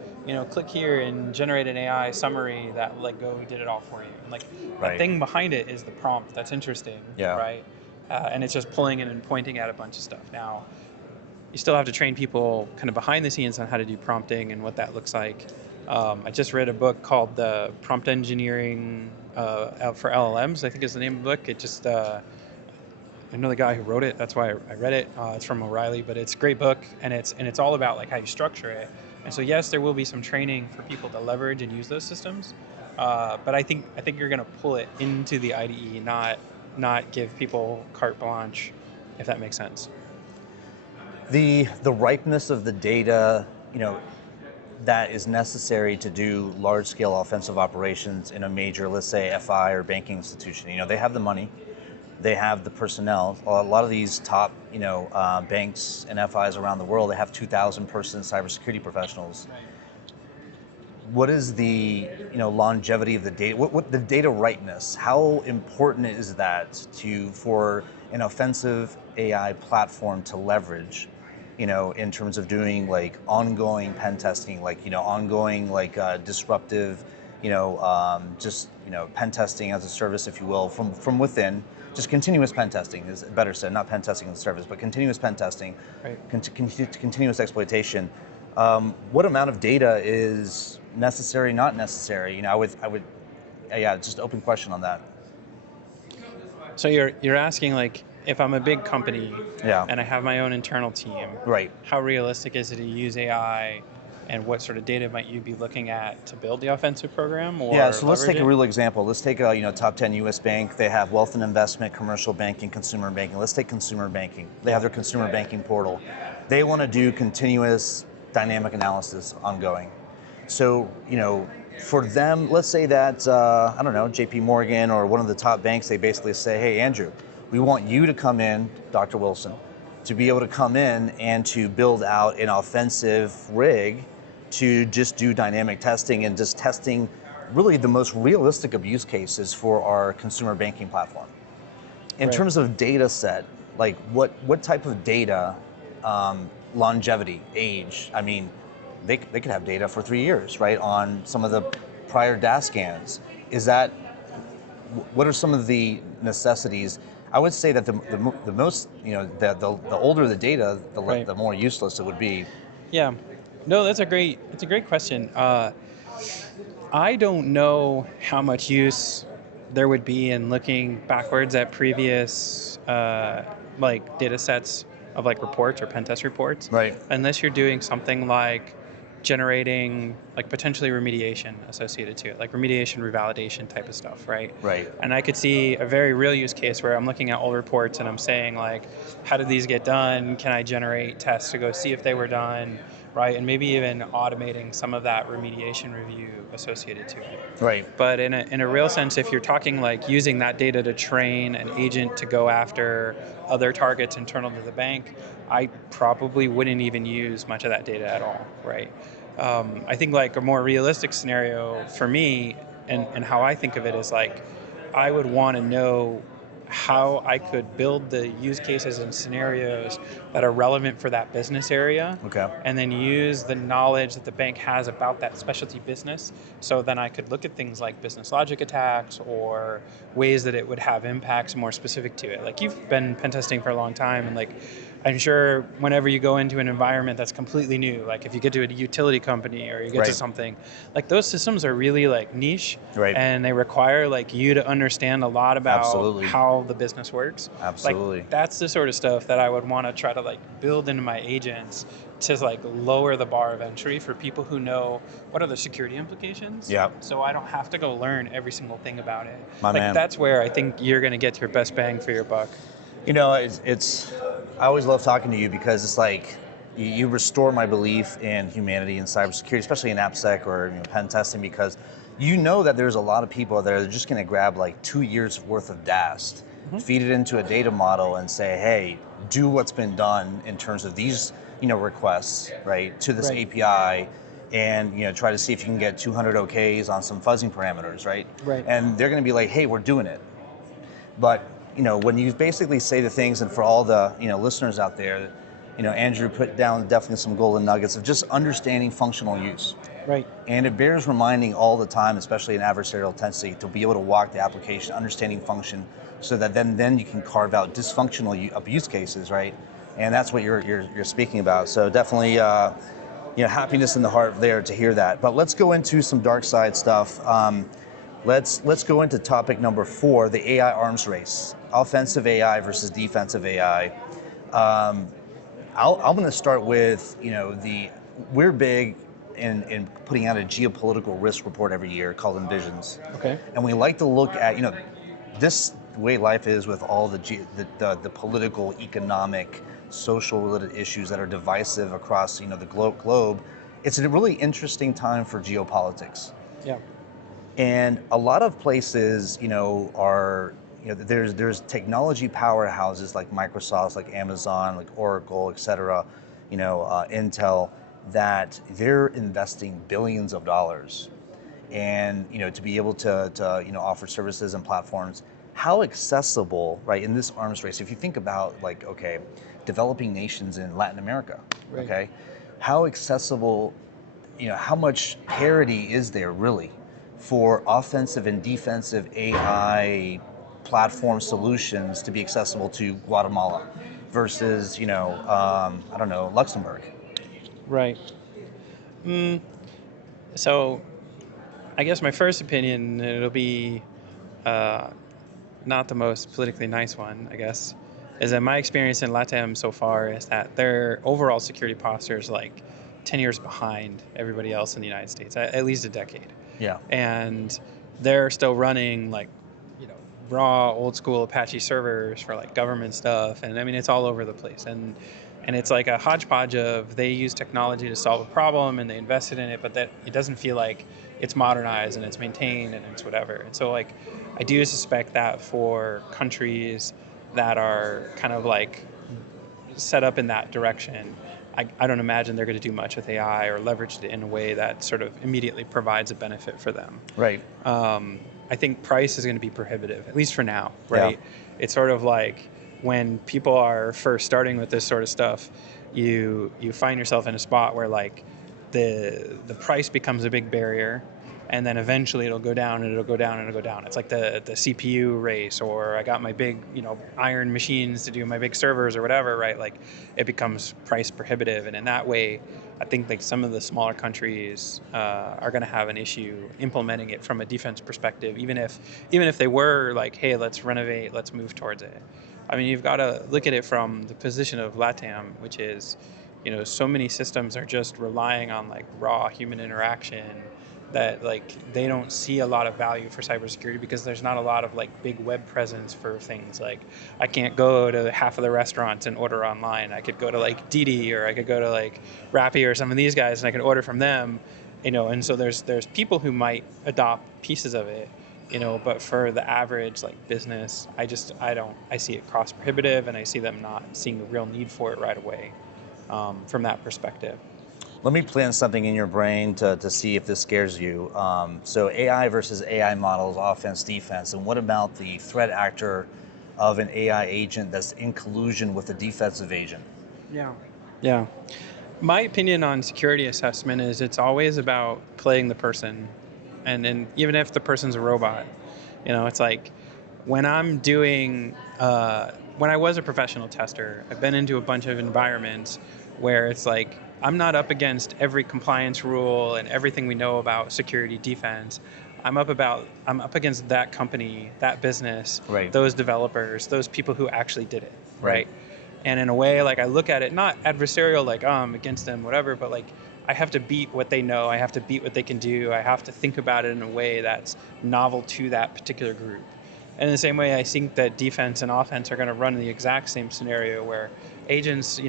click here and generate an AI summary that like did it all for you. And like Right. the thing behind it is the prompt that's interesting, Yeah. right? And it's just pulling in and pointing at a bunch of stuff. Now, you still have to train people kind of behind the scenes on how to do prompting and what that looks like. I just read a book called The Prompt Engineering for LLMs, I think is the name of the book. It just, I know the guy who wrote it. That's why I read it. It's from O'Reilly, but it's a great book, and it's all about like how you structure it. And so yes, there will be some training for people to leverage and use those systems, but I think you're going to pull it into the IDE, not give people carte blanche, if that makes sense. The ripeness of the data, that is necessary to do large scale offensive operations in a major, let's say, FI or banking institution. They have the money, they have the personnel. A lot of these top, banks and FIs around the world, they have 2,000 person cybersecurity professionals. What is the, longevity of the data? What the data ripeness? How important is that for an offensive AI platform to leverage? In terms of doing like ongoing pen testing, like ongoing like disruptive, pen testing as a service, if you will, from within. Just continuous pen testing is better said, not pen testing as a service, but continuous pen testing, Right. continuous exploitation. What amount of data is necessary, not necessary? I would, yeah, just open question on that. So you're asking like, if I'm a big company, Yeah. and I have my own internal team, Right. how realistic is it to use AI, and what sort of data might you be looking at to build the offensive program? Or Yeah, so let's take leverage a it? real example. Let's take a top 10 U.S. bank. They have wealth and investment, commercial banking, consumer banking. Let's take consumer banking. They have their consumer banking portal. They want to do continuous dynamic analysis ongoing. So, for them, let's say that, I don't know, JP Morgan or one of the top banks, they basically say, hey, Andrew, we want you to come in, Dr. Wilson, to be able to come in and to build out an offensive rig to just do dynamic testing and just testing really the most realistic abuse cases for our consumer banking platform. In Right. terms of data set, like what type of data, longevity, age, I mean, they could have data for 3 years, right, on some of the prior DAS scans. What are some of the necessities? I would say that the most, the older the data, Right. the more useless it would be. Yeah. No, that's a great question. I don't know how much use there would be in looking backwards at previous like data sets of like reports or pen test reports, Right. unless you're doing something like generating like potentially remediation associated to it, like remediation, revalidation type of stuff, right? Right. And I could see a very real use case where I'm looking at old reports and I'm saying like, how did these get done? Can I generate tests to go see if they were done, right? And maybe even automating some of that remediation review associated to it. Right. But in a real sense, if you're talking like using that data to train an agent to go after other targets internal to the bank, I probably wouldn't even use much of that data at all, right? I think like a more realistic scenario for me, and how I think of it is like, I would want to know how I could build the use cases and scenarios that are relevant for that business area, Okay. and then use the knowledge that the bank has about that specialty business. So then I could look at things like business logic attacks or ways that it would have impacts more specific to it. Like, you've been pen testing for a long time, and like, I'm sure whenever you go into an environment that's completely new, like if you get to a utility company or you get to Right. something, like those systems are really like niche, Right. and they require like you to understand a lot about Absolutely. how the business works. Like, Absolutely. that's the sort of stuff that I would want to try to like build into my agents to like lower the bar of entry for people who know what are the security implications. Yeah. So I don't have to go learn every single thing about it. My Like, man. that's where I think you're going to get your best bang for your buck. You know, I always love talking to you because it's like you restore my belief in humanity and cybersecurity, especially in AppSec or pen testing, because you know that there's a lot of people out there that are just going to grab like 2 years worth of DAST, feed it into a data model, and say, hey, do what's been done in terms of these requests, right, to this Right. API, and try to see if you can get 200 OKs on some fuzzing parameters, right? Right. And they're going to be like, hey, we're doing it. But when you basically say the things, and for all the listeners out there, Andrew put down definitely some golden nuggets of just understanding functional use. Right. And it bears reminding all the time, especially in adversarial intensity, to be able to walk the application, understanding function, so that then you can carve out dysfunctional use cases, right? And that's what you're speaking about. So definitely, happiness in the heart there to hear that. But let's go into some dark side stuff. Let's go into topic number 4, the AI arms race, offensive AI versus defensive AI. I'm going to start with we're big in putting out a geopolitical risk report every year called Envisions. Okay. And we like to look at this way life is with all the political, economic, social related issues that are divisive across the globe. It's a really interesting time for geopolitics. Yeah. And a lot of places, are there's technology powerhouses like Microsoft, like Amazon, like Oracle, et cetera, Intel, that they're investing billions of dollars, and to be able to offer services and platforms. How accessible, right, in this arms race? If you think about developing nations in Latin America, Right. okay, how accessible, how much parity is there really for offensive and defensive AI platform solutions to be accessible to Guatemala versus, I don't know, Luxembourg? Right. So I guess my first opinion, it'll be not the most politically nice one, I guess, is that my experience in LATAM so far is that their overall security posture is like 10 years behind everybody else in the United States, at least a decade. Yeah. And they're still running like, raw old school Apache servers for like government stuff. And I mean, it's all over the place. And it's like a hodgepodge of, they use technology to solve a problem and they invested in it, but that it doesn't feel like it's modernized and it's maintained and it's whatever. And so like, I do suspect that for countries that are kind of like set up in that direction, I don't imagine they're going to do much with AI or leverage it in a way that sort of immediately provides a benefit for them. Right. I think price is going to be prohibitive, at least for now, right? Yeah. It's sort of like when people are first starting with this sort of stuff, you find yourself in a spot where like the price becomes a big barrier, and then eventually it'll go down and it'll go down and it'll go down. It's like the CPU race, or I got my big iron machines to do my big servers or whatever, right? Like it becomes price prohibitive, and in that way, I think like some of the smaller countries are going to have an issue implementing it from a defense perspective, even if they were like, hey, let's renovate, let's move towards it. I mean, you've got to look at it from the position of LATAM, which is, so many systems are just relying on like raw human interaction, that like they don't see a lot of value for cybersecurity because there's not a lot of like big web presence for things. Like I can't go to half of the restaurants and order online. I could go to like Didi, or I could go to like Rappi or some of these guys and I could order from them, and so there's people who might adopt pieces of it, but for the average like business, I see it cost prohibitive, and I see them not seeing the real need for it right away, from that perspective. Let me plant something in your brain to see if this scares you. So AI versus AI models, offense, defense, and what about the threat actor of an AI agent that's in collusion with a defensive agent? Yeah. Yeah. My opinion on security assessment is it's always about playing the person. And even if the person's a robot, it's like when I'm doing, when I was a professional tester, I've been into a bunch of environments where it's like I'm not up against every compliance rule and everything we know about security defense. I'm up against that company, that business, Right. those developers, those people who actually did it, Right. right? And in a way, like I look at it not adversarial, like I'm against them, whatever, but like I have to beat what they know. I have to beat what they can do. I have to think about it in a way that's novel to that particular group. And in the same way, I think that defense and offense are going to run in the exact same scenario where agents,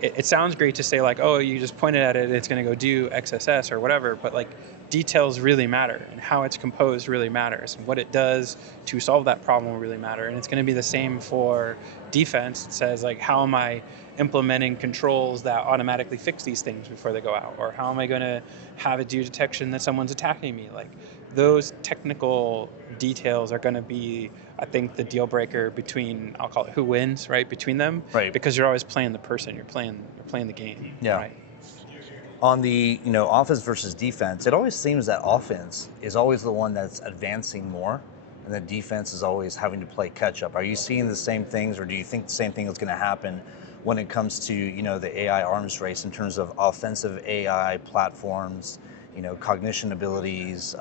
it sounds great to say like, oh, you just pointed at it, it's going to go do XSS or whatever, but like details really matter and how it's composed really matters and what it does to solve that problem will really matter. And it's going to be the same for defense. It says like, how am I implementing controls that automatically fix these things before they go out? Or how am I going to have it do detection that someone's attacking me? Like those technical details are going to be, I think, the deal breaker between, I'll call it who wins, right, between them. Right. Because you're always playing the person, you're playing the game. Yeah. Right. On the offense versus defense, it always seems that offense is always the one that's advancing more, and the defense is always having to play catch up. Are you seeing the same things, or do you think the same thing is going to happen when it comes to the AI arms race in terms of offensive AI platforms, cognition abilities,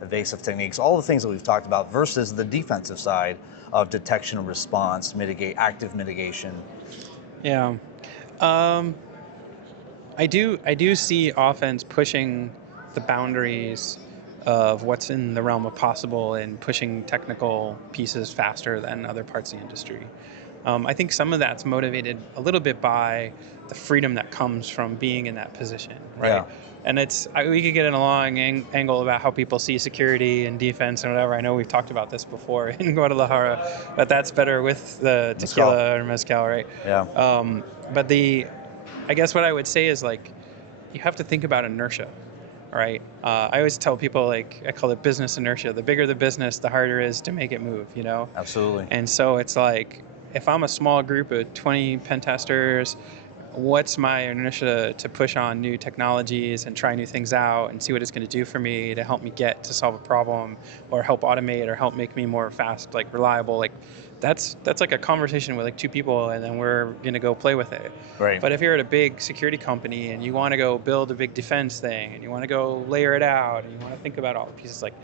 evasive techniques, all the things that we've talked about, versus the defensive side of detection and response, active mitigation? Yeah. I do see offense pushing the boundaries of what's in the realm of possible and pushing technical pieces faster than other parts of the industry. I think some of that's motivated a little bit by the freedom that comes from being in that position, right? Yeah. And we could get in a long angle about how people see security and defense and whatever. I know we've talked about this before in Guadalajara, but that's better with the tequila or mezcal, right? Yeah. But I guess what I would say is like, you have to think about inertia, right? I always tell people, like, I call it business inertia. The bigger the business, the harder it is to make it move, Absolutely. And so it's like, if I'm a small group of 20 pen testers, what's my inertia to push on new technologies and try new things out and see what it's going to do for me to help me get to solve a problem or help automate or help make me more fast, like reliable? Like that's like a conversation with like two people, and then we're going to go play with it. Right. But if you're at a big security company and you want to go build a big defense thing and you want to go layer it out and you want to think about all the pieces, like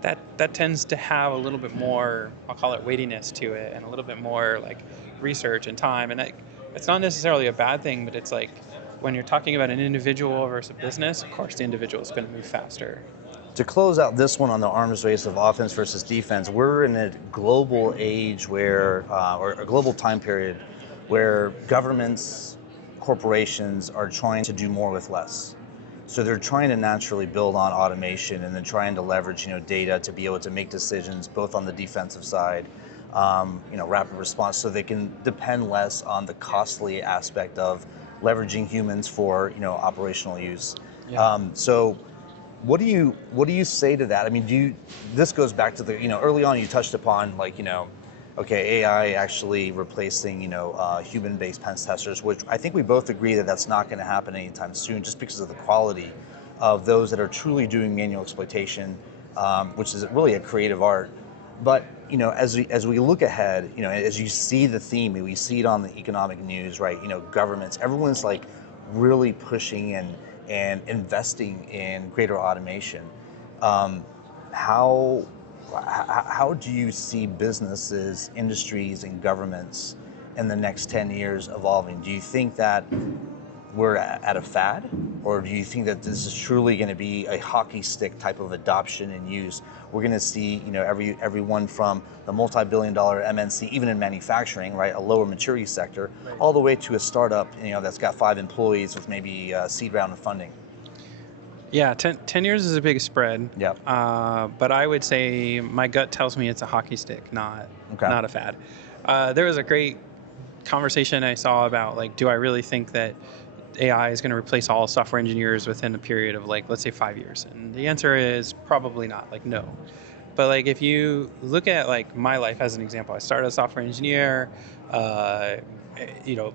that tends to have a little bit more, I'll call it weightiness to it, and a little bit more like research and time. And it's not necessarily a bad thing, but it's like when you're talking about an individual versus a business, of course the individual is going to move faster. To close out this one on the arms race of offense versus defense, we're in a global age where, or a global time period where governments, corporations are trying to do more with less. So they're trying to naturally build on automation and then trying to leverage, data to be able to make decisions both on the defensive side, rapid response, so they can depend less on the costly aspect of leveraging humans for, operational use. Yeah. So what do you say to that? I mean, this goes back to the, early on you touched upon like, okay, AI actually replacing, human-based pen testers, which I think we both agree that that's not going to happen anytime soon, just because of the quality of those that are truly doing manual exploitation, which is really a creative art. But as we look ahead, as you see the theme, we see it on the economic news, right? Governments, everyone's like really pushing and investing in greater automation. How do you see businesses, industries, and governments in the next 10 years evolving? Do you think that we're at a fad, or do you think that this is truly going to be a hockey stick type of adoption and use? We're going to see, everyone from the multi-billion-dollar MNC, even in manufacturing, right, a lower maturity sector, right, all the way to a startup, that's got 5 employees with maybe seed round of funding. Yeah, 10 years is a big spread. Yep. But I would say my gut tells me it's a hockey stick, not a fad. There was a great conversation I saw about, like, do I really think that AI is going to replace all software engineers within a period of like, let's say 5 years? And the answer is probably not, like no. But like if you look at like my life as an example, I started as a software engineer, uh, you know,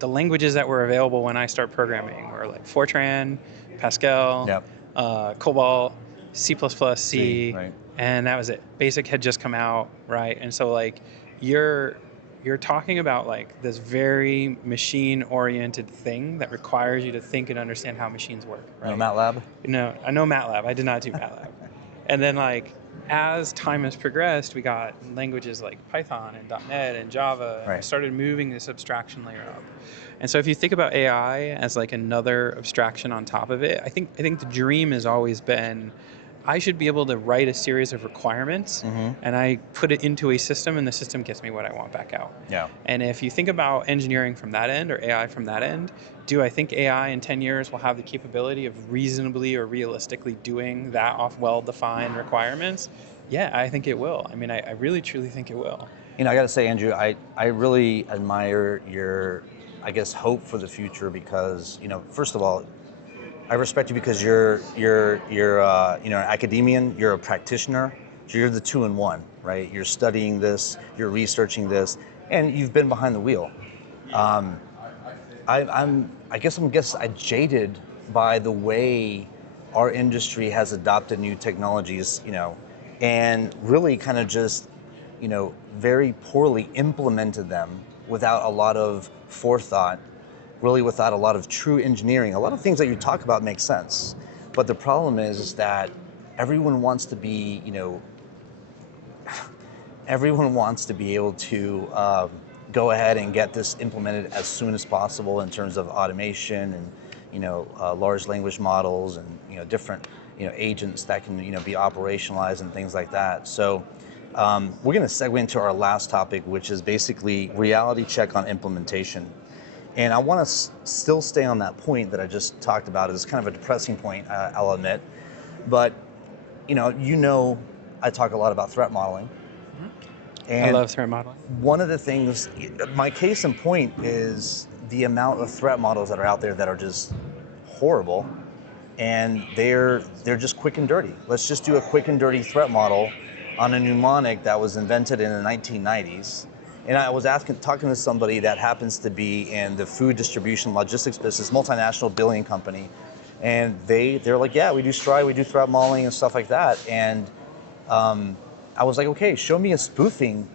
the languages that were available when I started programming were like Fortran, Pascal, Yep. COBOL, C++, See, C, right. and that was it. Basic had just come out, right? And so like you're you're talking about like this very machine-oriented thing that requires you to think and understand how machines work, No, right? MATLAB? No, I know MATLAB. I did not do MATLAB. And then like as time has progressed, we got languages like Python and .NET and Java, and we Right. started moving this abstraction layer up. And so if you think about AI as like another abstraction on top of it, I think the dream has always been I should be able to write a series of requirements and I put it into a system and the system gets me what I want back out. Yeah. And if you think about engineering from that end or AI from that end, do I think AI in 10 years will have the capability of reasonably or realistically doing that off well-defined requirements? Yeah, I think it will. I mean, I really truly think it will. You know, I got to say, Andrew, I really admire your, I guess, hope for the future because, you know, first of all, I respect you because you're you know, an academician, you're a practitioner, so you're the two in one, right? You're studying this, you're researching this, and you've been behind the wheel. Um, I guess I'm jaded by the way our industry has adopted new technologies, you know, and really kind of just, you know, very poorly implemented them without a lot of forethought, really without a lot of true engineering. A lot of things that you talk about make sense, but the problem is that everyone wants to be, you know, everyone wants to be able to go ahead and get this implemented as soon as possible in terms of automation and, you know, large language models and, you know, different, you know, agents that can, you know, be operationalized and things like that. So we're going to segue into our last topic, which is basically reality check on implementation. And I want to still stay on that point that I just talked about. It's kind of a depressing point, I'll admit. But, you know, I talk a lot about threat modeling. I And love threat modeling. one of the things, my case in point is the amount of threat models that are out there that are just horrible, and they're just quick and dirty. Let's just do a quick and dirty threat model on a mnemonic that was invented in the 1990s. And I was talking to somebody that happens to be in the food distribution logistics business, multinational billion company, and they're like, yeah, we do STRI, we do threat modeling and stuff like that. And I was like, okay, show me a spoofing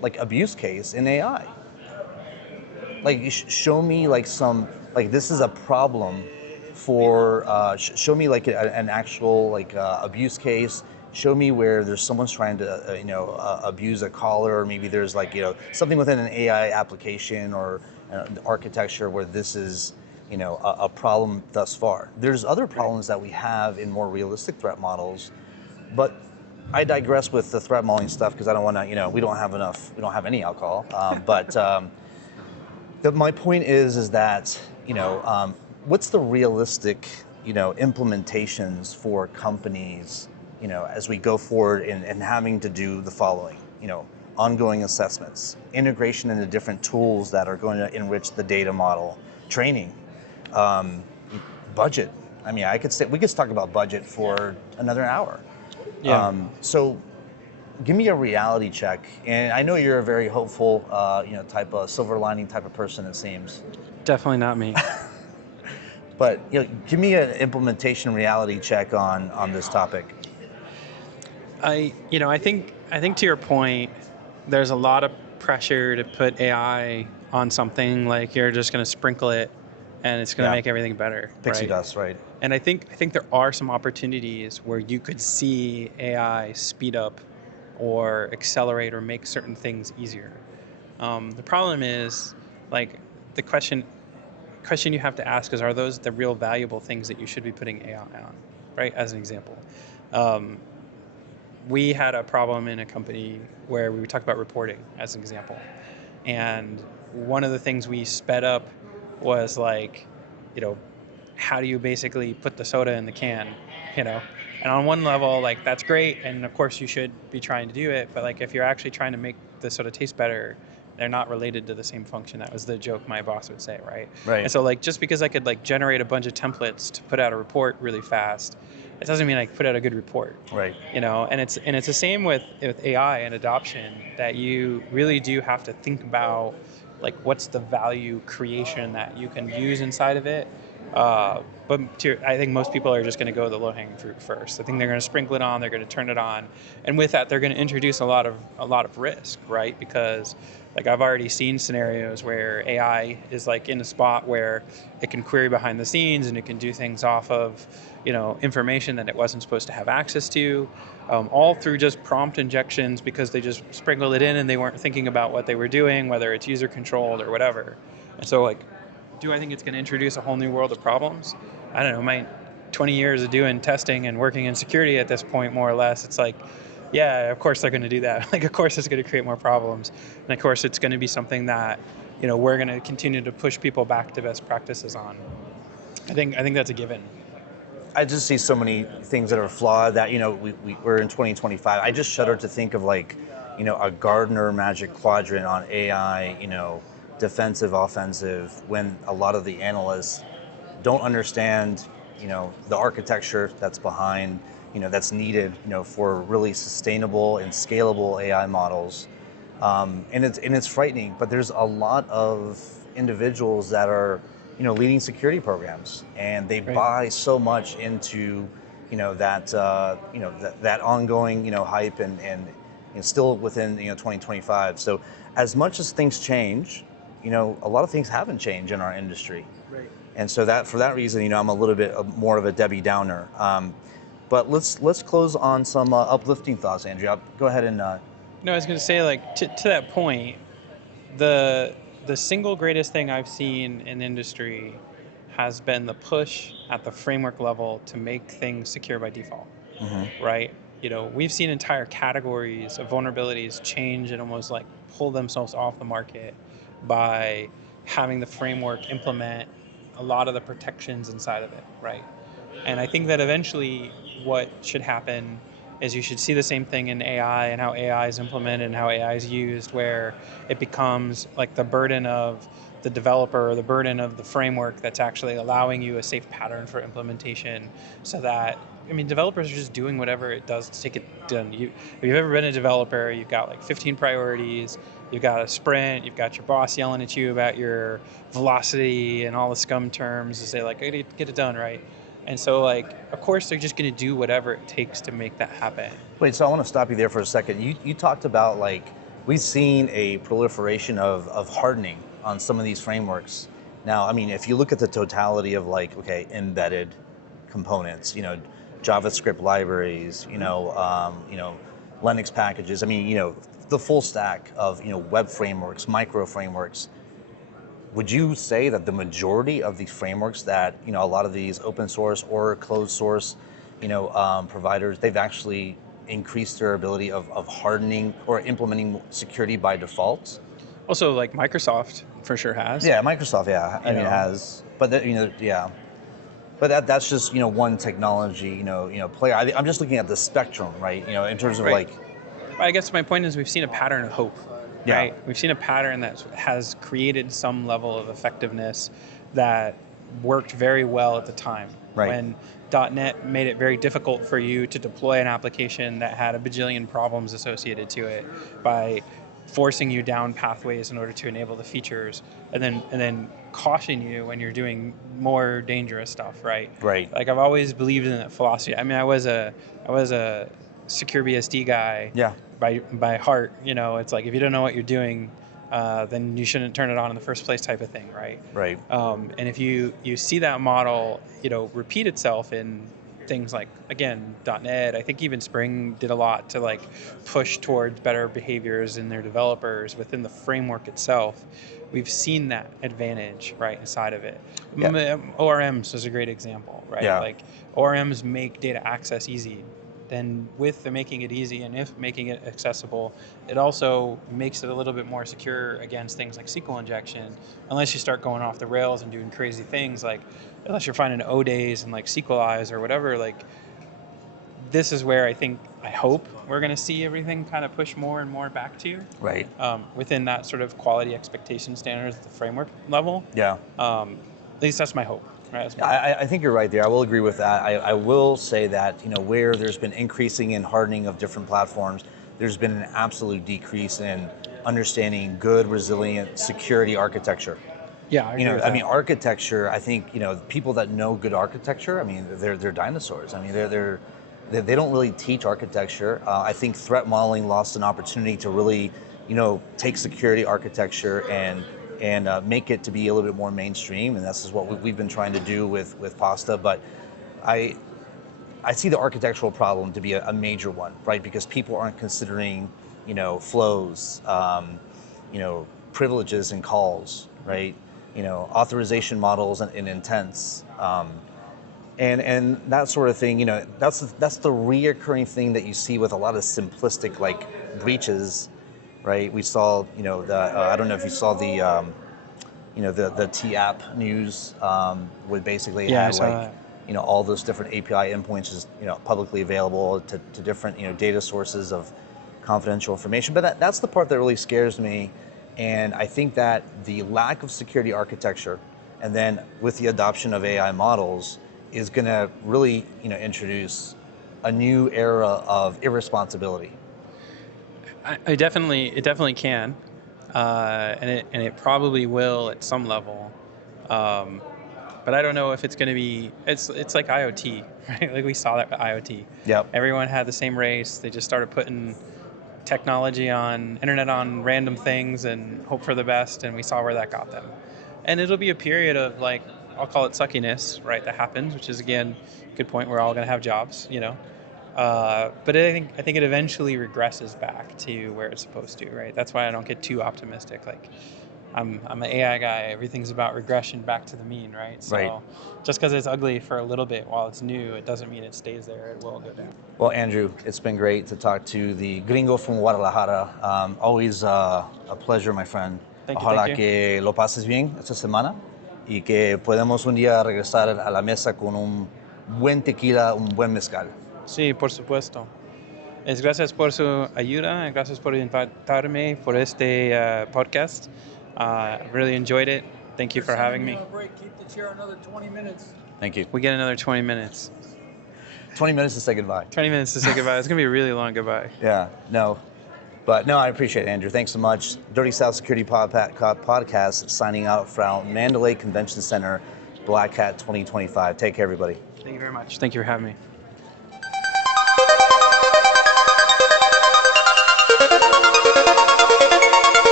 like abuse case in AI. Like show me like this is a problem for show me like an actual like abuse case. Show me where there's someone's trying to abuse a caller, or maybe there's like something within an AI application or architecture where this is a problem thus far. There's other problems that we have in more realistic threat models, but I digress with the threat modeling stuff because I don't want to, we don't have any alcohol. My point is that, what's the realistic, implementations for companies, as we go forward in having to do the following, ongoing assessments, integration into different tools that are going to enrich the data model, training, budget. I mean, we could talk about budget for another hour. Yeah. So give me a reality check. And I know you're a very hopeful, type of silver lining type of person, it seems. Definitely not me. But give me an implementation reality check on this topic. I think to your point, there's a lot of pressure to put AI on something like you're just going to sprinkle it and it's going to make everything better. Pixie right? dust, right? And I think there are some opportunities where you could see AI speed up or accelerate or make certain things easier. The problem is, like, the question you have to ask is, are those the real valuable things that you should be putting AI on, right? As an example. We had a problem in a company where we talked about reporting as an example. And one of the things we sped up was like, how do you basically put the soda in the can, And on one level, like, that's great. And of course you should be trying to do it. But like, if you're actually trying to make the soda taste better, they're not related to the same function. That was the joke my boss would say, right? Right. And so like just because I could like generate a bunch of templates to put out a report really fast, it doesn't mean I can put out a good report. Right. You know, and it's the same with AI and adoption, that you really do have to think about like what's the value creation that you can use inside of it. I think most people are just going to go the low-hanging fruit first. I think they're going to sprinkle it on, they're going to turn it on, and with that, they're going to introduce a lot of risk, right? Because like I've already seen scenarios where AI is like in a spot where it can query behind the scenes and it can do things off of, you know, information that it wasn't supposed to have access to, all through just prompt injections because they just sprinkled it in and they weren't thinking about what they were doing, whether it's user controlled or whatever. And so like, do I think it's going to introduce a whole new world of problems? I don't know, my 20 years of doing testing and working in security at this point, more or less, it's like, yeah, of course they're going to do that. Like, of course it's going to create more problems. And of course it's going to be something that, you know, we're going to continue to push people back to best practices on. I think that's a given. I just see so many things that are flawed that, you know, we're in 2025. I just shudder to think of like, you know, a Gartner Magic Quadrant on AI, you know, defensive, offensive, when a lot of the analysts don't understand, you know, the architecture that's behind, you know, that's needed, you know, for really sustainable and scalable AI models. And it's frightening, but there's a lot of individuals that are, you know, leading security programs, and they Right. buy so much into, you know, that ongoing, you know, hype and still within, you know, 2025. So as much as things change, you know, a lot of things haven't changed in our industry. Right. And so that for that reason, you know, I'm a little bit more of a Debbie Downer. But let's close on some uplifting thoughts, Andrea. Go ahead and. No, I was going to say, like, to that point, the single greatest thing I've seen in industry has been the push at the framework level to make things secure by default, right? You know, we've seen entire categories of vulnerabilities change and almost like pull themselves off the market by having the framework implement a lot of the protections inside of it, right? And I think that eventually what should happen is you should see the same thing in AI and how AI is implemented and how AI is used, where it becomes like the burden of the developer or the burden of the framework that's actually allowing you a safe pattern for implementation, so that, I mean, developers are just doing whatever it does to take it done. If you've ever been a developer, you've got like 15 priorities, you've got a sprint, you've got your boss yelling at you about your velocity and all the scum terms to say like, hey, get it done, right? And so, like, of course, they're just going to do whatever it takes to make that happen. Wait, so I want to stop you there for a second. You talked about like we've seen a proliferation of hardening on some of these frameworks. Now, I mean, if you look at the totality of like, okay, embedded components, you know, JavaScript libraries, you know, Linux packages. I mean, you know, the full stack of, you know, web frameworks, micro frameworks. Would you say that the majority of these frameworks that, you know, a lot of these open source or closed source, you know, providers, they've actually increased their ability of hardening or implementing security by default? Also, like, Microsoft for sure has. Yeah, Microsoft, yeah, I mean, it has, but you know, yeah, but that's just, you know, one technology, player. I'm just looking at the spectrum, right? You know, in terms of Right. like, I guess my point is we've seen a pattern of hope, yeah, right? We've seen a pattern that has created some level of effectiveness that worked very well at the time. Right. When .NET made it very difficult for you to deploy an application that had a bajillion problems associated to it by forcing you down pathways in order to enable the features, and then caution you when you're doing more dangerous stuff, right? Right. Like, I've always believed in that philosophy. I mean, I was a secure BSD guy, Yeah. by heart. You know, it's like, if you don't know what you're doing, then you shouldn't turn it on in the first place, type of thing, right? Right. And if you see that model, you know, repeat itself in things like, again, .NET, I think even Spring did a lot to like push towards better behaviors in their developers within the framework itself. We've seen that advantage right inside of it. Yeah. ORMs is a great example, right? Yeah. Like, ORMs make data access easy. Then with the making it easy and if making it accessible, it also makes it a little bit more secure against things like SQL injection, unless you start going off the rails and doing crazy things, like unless you're finding O days and like SQLize or whatever. Like, this is where I think I hope we're going to see everything kind of push more and more back to, Right. within that sort of quality expectation standards at the framework level. Yeah. At least that's my hope. Right? That's my I think you're right there. I will agree with that. I will say that, where there's been increasing and hardening of different platforms, there's been an absolute decrease in understanding good, resilient security architecture. Yeah, I agree with I mean, that. architecture. I think people that know good architecture. I mean, they're dinosaurs. I mean, they don't really teach architecture. I think threat modeling lost an opportunity to really, take security architecture and make it to be a little bit more mainstream. And this is what we've been trying to do with Pasta. But I I see the architectural problem to be a major one, right? Because people aren't considering, flows, privileges and calls, right? Authorization models and intents, and that sort of thing. That's the reoccurring thing that you see with a lot of simplistic breaches, right? We saw, I don't know if you saw the TApp news, would basically Yeah, I had saw that. all those different API endpoints is publicly available to different data sources of confidential information. But that's the part that really scares me, and I think that the lack of security architecture, and then with the adoption of AI models, is going to really introduce a new era of irresponsibility. It definitely can, and it probably will at some level. Um, but I don't know if it's going to be. It's like IoT, right? Like we saw that with IoT. Yep. Everyone had the same race. They just started putting technology on internet on random things and hope for the best, and we saw where that got them. And it'll be a period of I'll call it suckiness, right? That happens, which is again a good point. We're all going to have jobs. But I think it eventually regresses back to where it's supposed to, right? That's why I don't get too optimistic. I'm an AI guy. Everything's about regression back to the mean, right? So Right. just because it's ugly for a little bit while it's new, it doesn't mean it stays there. It will go down. Well, Andrew, it's been great to talk to the gringo from Guadalajara. Always a pleasure, my friend. Thank you, Ojalá thank you. que lo pases bien esta semana y que podamos un día regresar a la mesa con un buen tequila, un buen mezcal. Sí, por supuesto. Gracias por su ayuda, gracias por invitarme por este podcast. Really enjoyed it. Thank you for having me. Break. Keep the chair another 20 minutes. Thank you. We get another 20 minutes. 20 minutes to say goodbye. 20 minutes to say goodbye. It's going to be a really long goodbye. Yeah, no. But no, I appreciate it, Andrew. Thanks so much. Dirty South Security Podcast signing out from Mandalay Convention Center, Black Hat 2025. Take care, everybody. Thank you very much. Thank you for having me.